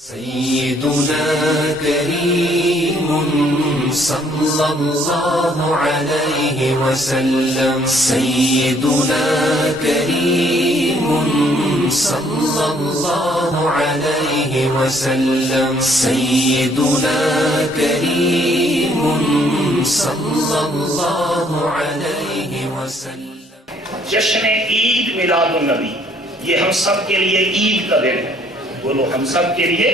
سيدنا كريم صلى الله عليه وسلم سيدنا كريم صلى الله عليه وسلم سيدنا كريم صلى الله عليه وسلم جشن عید میلاد النبی یہ ہم سب کے لیے عید کا دن ہے. بولو ہم سب کے لیے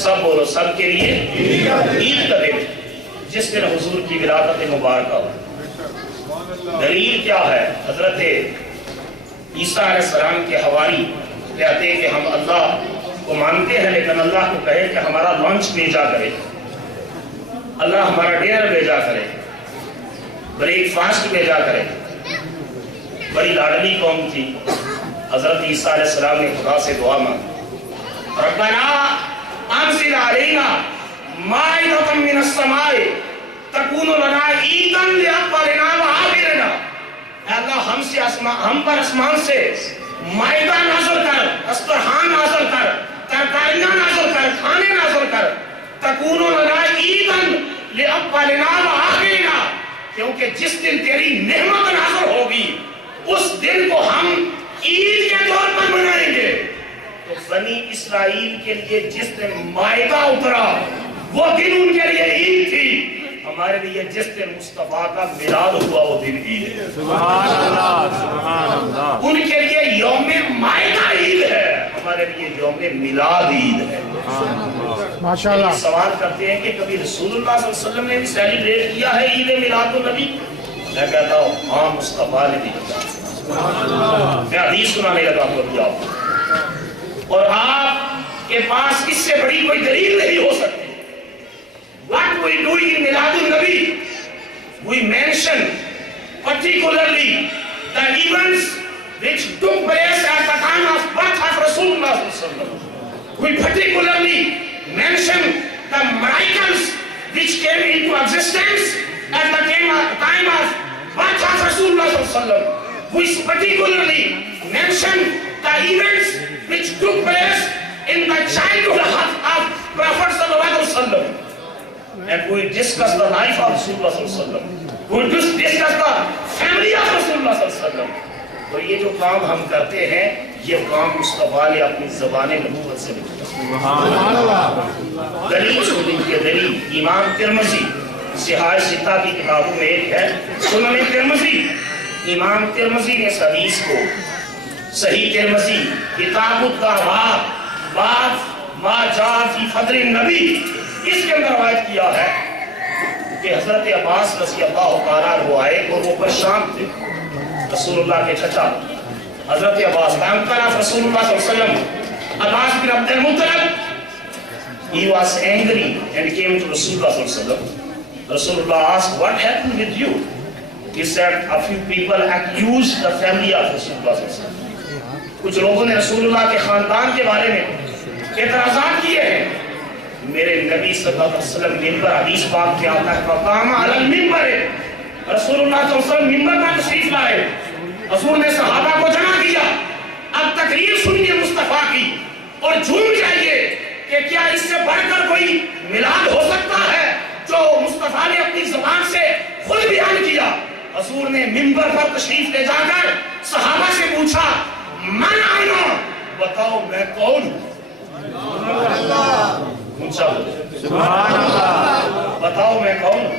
سب بولو سب کے لیے عید کا دن جس دن حضور کی ولادت مبارکہ ہو. دلیل کیا ہے؟ حضرت عیسیٰ علیہ السلام کے حواری کہتے ہیں کہ ہم اللہ کو مانتے ہیں لیکن اللہ کو کہے کہ ہمارا لانچ بھیجا کرے, اللہ ہمارا ڈنر بھیجا کرے, بریک فاسٹ بھیجا کرے. بڑی لاڈلی قوم تھی. حضرت عیسیٰ علیہ السلام نے خدا سے دعا مانگی, ربنا انزل علینا مائدۃ من السماء تکون لنا عیدا لاولنا وآخرنا. اے اللہ ہم پر آسمان سے مائدہ نازل کر, دسترخوان نازل کر, ترکاریاں نازل کر, کھانے نازل کر. تکون لنا عیدا لاولنا وآخرنا, کیونکہ جس دن تیری نعمت نازل ہوگی اس دن کو ہم عید کے طور پر منائیں گے. تو بنی اسرائیل کے لیے جس دن مائدہ اترا وہ دن ان کے لیے عید تھی. ہمارے لیے جس دن مصطفیٰ کا میلاد ہوا وہ دن عید ہے. سبحان اللہ سبحان اللہ. ان کے لیے یوم مائدہ عید ہے, ہمارے لیے یوم میلاد عید ہے. ماشاءاللہ. سوال کرتے ہیں کہ کبھی رسول اللہ صلی اللہ علیہ وسلم نے بھی سیلیبریٹ کیا ہے عید میلاد النبی؟ میں کہتا ہوں ہاں مصطفیٰ نے بھی کیا. میں حدیث سنانے لگا تو آپ اور آپ کے پاس اس سے بڑی کوئی دلیل نہیں ہو سکتی. What we do in Milad al-Nabi, we mention particularly the events which took place at the time of birth of Rasulullah sallallahu alaihi wasallam. We particularly mention the miracles which came into existence at the time of birth of Rasulullah sallallahu alaihi wasallam. We particularly mention the events which took place in the childhood of Prophet sallallahu alaihi wasallam. And we discuss the life of Rasulullah sallallahu alaihi wasallam. We discuss the family of Rasulullah sallallahu alaihi wasallam. تو یہ جو کام ہم کرتے ہیں یہ کام مصطفیٰ نے اپنی زبان نبوت سے لکھا. سبحان اللہ. دلیل سنیں کہ دلیل امام ترمذی صحاح ستہ کی کتابوں میں ایک ہے سنن ترمذی. امام ترمذی نے اس حدیث کو صحیح ترمذی کتاب الدعوات باب ما جاء فی فضل النبی اس کے اندر روایت کیا ہے کہ حضرت عباس رضی اللہ تعالیٰ عنہ آئے اور وہ پریشان تھے. رسول اللہ کے چچا حضرت عباس uncle of رسول اللہ صلی اللہ علیہ وسلم عباس بن عبد المطلب, he was angry and came to Rasulullah sallallahu alaihi wasallam. Rasulullah asked, what happened with you? He said, a few people accused the family of Rasulullah sallallahu alaihi wasallam. کچھ لوگوں نے رسول اللہ کے خاندان کے بارے میں اعتراضات کیے ہیں. میرے نبی صلی اللہ علیہ وسلم منبر حدیث پاک میں آتا ہے فقام علی المنبر, رسول اللہ صلی اللہ علیہ وسلم منبر پر تشریف لائے. حضور نے صحابہ کو جمع کیا. اب تقریر سنیے مصطفیٰ کی اور جھوم جائیے کہ کیا اس سے بڑھ کر کوئی میلاد ہو سکتا ہے جو مصطفیٰ نے اپنی زبان سے خود بیان کیا. حضور نے منبر پر تشریف لے جا کر صحابہ سے پوچھا من آنا, بتاؤ میں کون ہوں. سبحان اللہ. بتاؤ میں کون ہوں.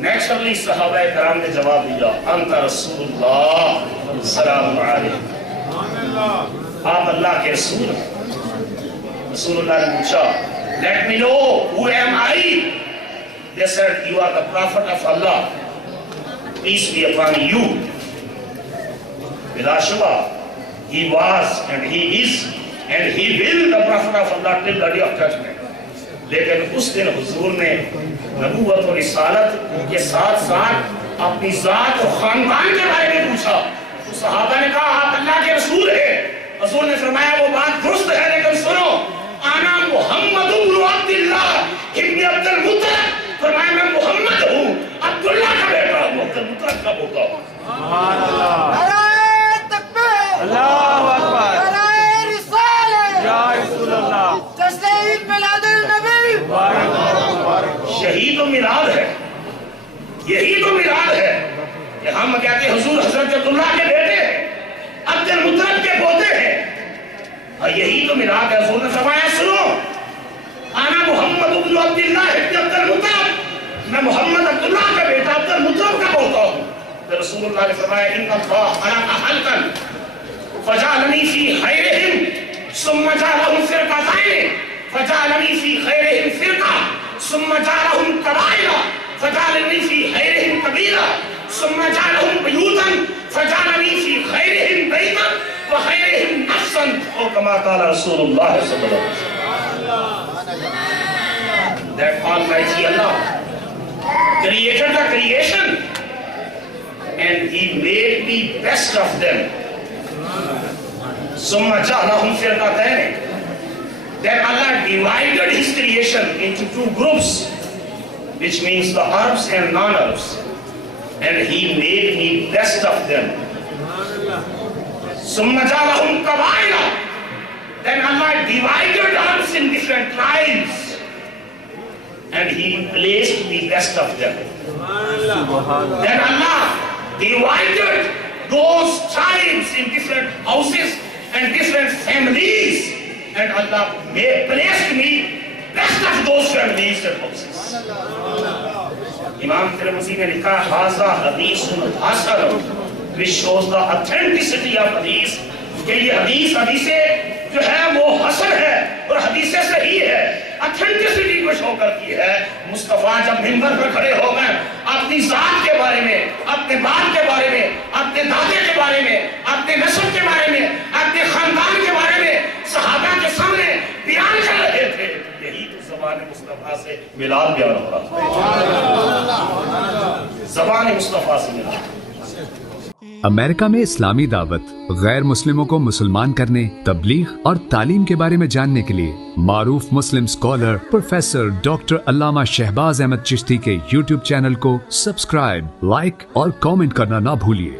نیچرلی صحابہ کرام نے جواب دیا انت رسول اللہ سلام علیکم, آپ اللہ کے رسول ہیں. رسول اللہ نے پوچھا let me know who am I. They said you are the prophet of Allah, peace be upon you. بلا شبہ he was and he is and he will the prophet of Allah till the day of judgment. لیکن اس دن حضور نے نبوت و رسالت کے ساتھ ساتھ اپنی ذات و خاندان کے بارے میں پوچھا. تو صحابہ نے کہا آپ اللہ کے رسول ہیں. حضور نے فرمایا وہ بات درست ہے لیکن سنو انا محمد بن عبداللہ ابن عبد المطلب. فرمایا میں محمد ہوں عبداللہ کا بیٹا ہوں, عبد المطلب کا پوتا ہوں. سبحان اللہ. اللہ اکبر. یا رسول اللہ. یہی تو میلاد ہے، یہی تو میلاد ہے کہ ہم کہتے ہیں حضور حضرت عبداللہ کے بیٹے ہیں، عبد المطلب کے پوتے ہیں، اور یہی تو میلاد ہے۔ حضور نے فرمایا سنو، انا محمد ابن عبداللہ ابن عبد المطلب، میں محمد عبداللہ کا بیٹا عبد المطلب کا پوتا ہوں۔ تو رسول اللہ نے فرمایا ان اللہ خلق خلقا فجعلنی فی خیرہم ثم جعلہم فرقتین فجعلنی فی خیرہم فرقہ ثم جعلہم قبائل فجعلنی فی خیرہم قبیلہ ثم جعلہم بیوتا فجعلنی فی خیرہم بیتا وخیرہم نفسا، او کما قال رسول اللہ صلی اللہ علیہ وسلم۔ That Almighty Allah created the creation and He made the best of them. ثم جعلهم فرقتين. Then Allah divided His creation into two groups, which means the Arabs and non-Arabs, and He made the best of them. ثم جعلهم قبائل. Then Allah divided Arabs in different tribes, and He placed the best of them. Then Allah divided those tribes in different houses and different families, and Allah placed me best of those families and houses. Imam Tirmidhi نے لکھا هذا حدیث حسن, which shows the authenticity of hadith, کہ یہ حدیث جو ہے وہ حسن ہے اور حدیث صحیح ہے، اتھینٹسٹی کو شو کرتی ہے۔ مصطفیٰ جب منبر پر کھڑے ہو گئے اپنی ذات کے بارے میں، اپنے باپ کے بارے میں، اپنے دادے کے بارے میں، اپنے نسل کے بارے میں، اپنے خاندان کے بارے میں صحابہ کے سامنے بیان کر رہے تھے، یہی تو زبان مصطفیٰ سے میلاد بیان ہو رہا تھا، زبان مصطفیٰ سے میلاد۔ امریکہ میں اسلامی دعوت، غیر مسلموں کو مسلمان کرنے، تبلیغ اور تعلیم کے بارے میں جاننے کے لیے معروف مسلم اسکالر پروفیسر ڈاکٹر علامہ شہباز احمد چشتی کے یوٹیوب چینل کو سبسکرائب، لائک اور کامنٹ کرنا نہ بھولیے۔